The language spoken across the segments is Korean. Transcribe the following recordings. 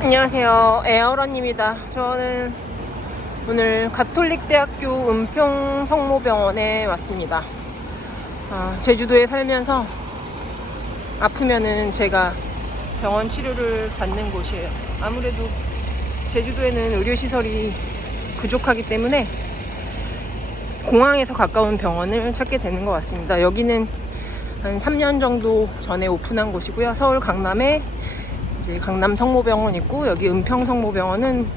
안녕하세요. 에어런입니다. 저는 오늘 가톨릭대학교 은평 성모병원에 왔습니다. 아, 제주도에 살면서 아프면은 제가 병원 치료를 받는 곳이에요. 아무래도 제주도에는 의료시설이 부족하기 때문에 공항에서 가까운 병원을 찾게 되는 것 같습니다. 여기는 한 3년 정도 전에 오픈한 곳이고요. 서울 강남에 이제 강남 성모병원 있고 여기 은평 성모병원은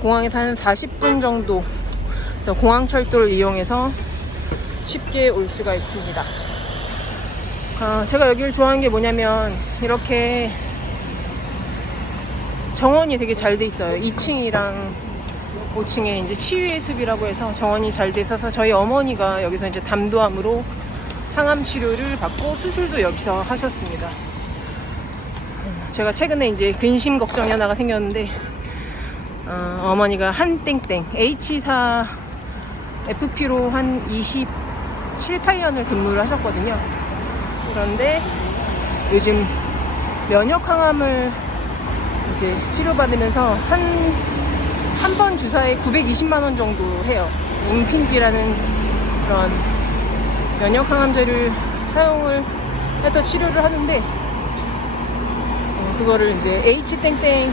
공항에서 한 40분 정도 그래서 공항철도를 이용해서 쉽게 올 수가 있습니다. 아, 제가 여기를 좋아하는 게 뭐냐면 이렇게 정원이 되게 잘 돼 있어요. 2층이랑 5층에 이제 치유의 숲이라고 해서 정원이 잘 돼 있어서 저희 어머니가 여기서 이제 담도암으로 항암 치료를 받고 수술도 여기서 하셨습니다. 제가 최근에 이제 근심 걱정이 하나가 생겼는데 어, 머니가 한 땡땡 H사 FP로 한 27, 8년을 근무를 하셨거든요. 그런데 요즘 면역 항암을 이제 치료받으면서 한 한 번 주사에 920만 원 정도 해요. 임핀지라는 그런 면역 항암제를 사용을 해서 치료를 하는데 어, 그거를 이제 H땡땡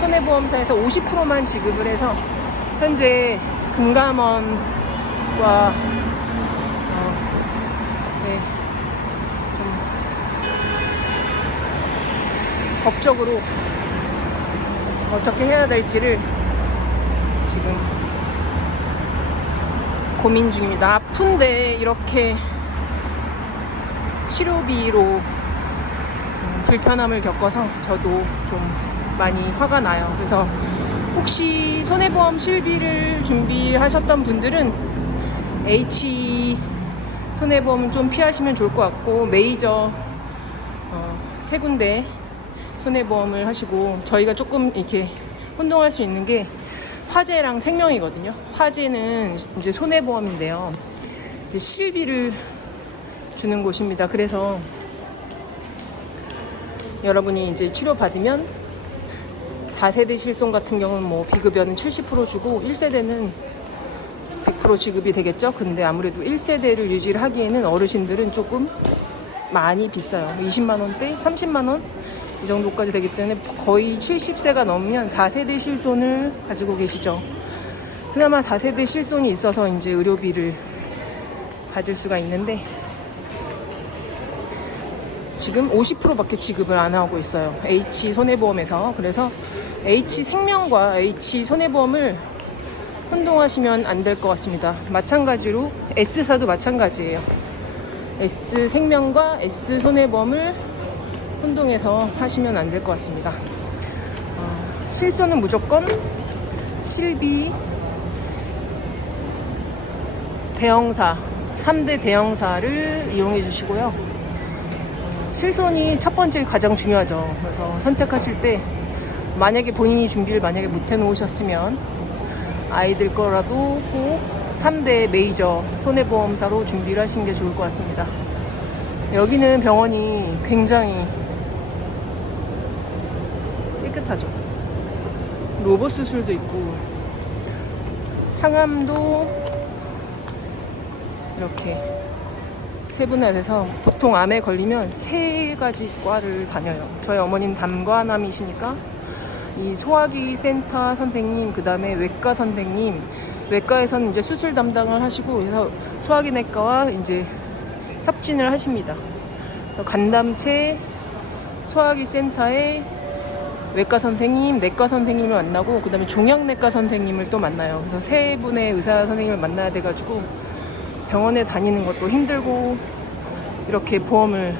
손해보험사에서 50%만 지급을 해서 현재 금감원과 어, 네, 좀 법적으로 어떻게 해야 될지를 지금 고민 중입니다. 아픈데 이렇게 치료비로 음, 불편함을 겪어서 저도 좀 많이 화가 나요. 그래서 혹시 손해보험 실비를 준비하셨던 분들은 H 손해보험을 좀 피하시면 좋을 것 같고 메이저 어, 세 군데 손해보험을 하시고 저희가 조금 이렇게 혼동할 수 있는 게 화재랑 생명이거든요. 화재는 이제 손해보험인데요. 이제 실비를 주는 곳입니다. 그래서 여러분이 이제 치료받으면 4세대 실손 같은 경우는 뭐 비급여는 70% 주고 1세대는 100% 지급이 되겠죠. 근데 아무래도 1세대를 유지를 하기에는 어르신들은 조금 많이 비싸요. 20만 원대, 30만 원 이 정도까지 되기 때문에 거의 70세가 넘으면 4세대 실손을 가지고 계시죠. 그나마 4세대 실손이 있어서 이제 의료비를 받을 수가 있는데 지금 50%밖에 지급을 안 하고 있어요. H 손해보험에서. 그래서 H 생명과 H 손해보험을 혼동하시면 안 될 것 같습니다. 마찬가지로 S사도 마찬가지예요. S 생명과 S 손해보험을 혼동해서 하시면 안 될 것 같습니다. 어, 실손은 무조건 실비 대형사 3대 대형사를 이용해 주시고요. 실손이 첫 번째 가장 중요하죠. 그래서 선택하실 때 만약에 본인이 준비를 만약에 못 해놓으셨으면 아이들 거라도 꼭 3대 메이저 손해보험사로 준비를 하시는 게 좋을 것 같습니다. 여기는 병원이 굉장히 깨끗하죠. 로봇 수술도 있고 항암도 이렇게 세분화돼서 보통 암에 걸리면 세 가지 과를 다녀요. 저희 어머니는 담과암이시니까 이 소화기 센터 선생님, 그 다음에 외과 선생님, 외과에서는 이제 수술 담당을 하시고 그래서 소화기 내과와 이제 협진을 하십니다. 간담체 소화기 센터에 외과 선생님, 내과 선생님을 만나고 그다음에 종양내과 선생님을 또 만나요. 그래서 세 분의 의사 선생님을 만나야 돼 가지고 병원에 다니는 것도 힘들고 이렇게 보험을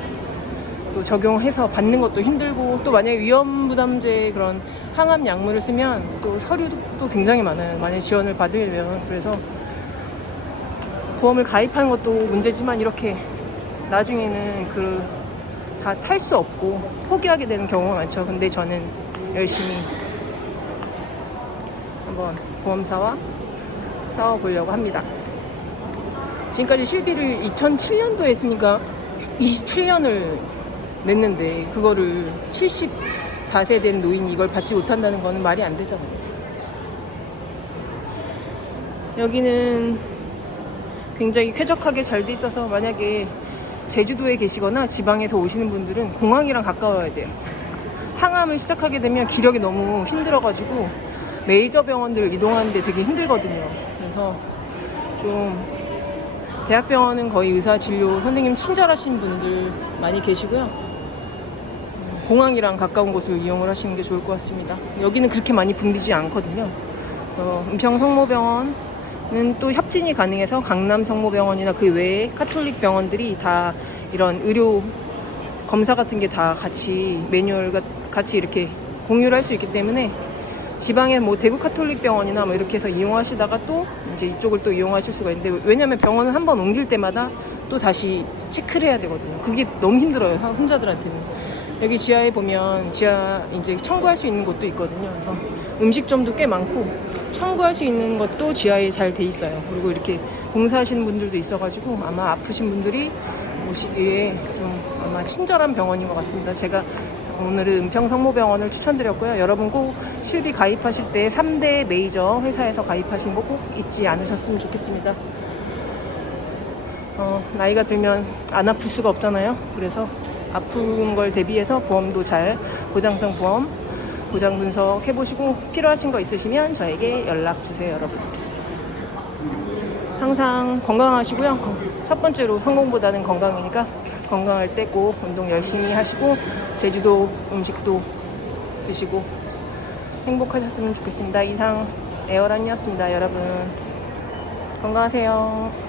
또 적용해서 받는 것도 힘들고 또 만약에 위험 부담제 그런 항암 약물을 쓰면 또 서류도 굉장히 많아요. 만약 지원을 받으려면 그래서 보험을 가입하는 것도 문제지만 이렇게 나중에는 그 다 탈 수 없고 포기하게 되는 경우가 많죠. 근데 저는 열심히 한번 보험사와 싸워보려고 합니다. 지금까지 실비를 2007년도에 했으니까 27년을 냈는데 그거를 4세 된 노인이 이걸 받지 못한다는 거는 말이 안 되잖아요. 여기는 굉장히 쾌적하게 잘 돼 있어서 만약에 제주도에 계시거나 지방에서 오시는 분들은 공항이랑 가까워야 돼요. 항암을 시작하게 되면 기력이 너무 힘들어가지고 메이저 병원들 이동하는데 되게 힘들거든요. 그래서 좀 대학병원은 거의 의사 진료 선생님 친절하신 분들 많이 계시고요. 음, 공항이랑 가까운 곳을 이용을 하시는 게 좋을 것 같습니다. 여기는 그렇게 많이 붐비지 않거든요. 그래서 은평 성모병원은 또 협진이 가능해서 강남 성모병원이나 그 외에 카톨릭 병원들이 다 이런 의료 검사 같은 게 다 같이 매뉴얼 가- 같이 이렇게 공유를 할 수 있기 때문에 지방에 뭐 대구 카톨릭 병원이나 뭐 이렇게 해서 이용하시다가 또 이제 이쪽을 또 이용하실 수가 있는데 왜냐면 병원은 한 번 옮길 때마다 또 다시 체크를 해야 되거든요. 그게 너무 힘들어요. 한- 환자들한테는. 여기 지하에 보면 지하 이제 청구할 수 있는 곳도 있거든요. 그래서 음식점도 꽤 많고 청구할 수 있는 것도 지하에 잘 돼 있어요. 그리고 이렇게 봉사하시는 분들도 있어가지고 아마 아프신 분들이 오시기에 좀 아마 친절한 병원인 것 같습니다. 제가 오늘은 은평 성모병원을 추천드렸고요. 여러분 꼭 실비 가입하실 때 3대 메이저 회사에서 가입하신 거 꼭 잊지 않으셨으면 좋겠습니다. 어, 나이가 들면 안 아플 수가 없잖아요. 그래서 아픈 걸 대비해서 보험도 잘 보장성 보험 보장 분석 해보시고 필요하신 거 있으시면 저에게 연락 주세요, 여러분. 항상 건강하시고요. 건- 첫 번째로 성공보다는 건강이니까 때꼭 운동 열심히 하시고 제주도 음식도 드시고 행복하셨으면 좋겠습니다. 이상 에어란이었습니다, 여러분. 건강하세요.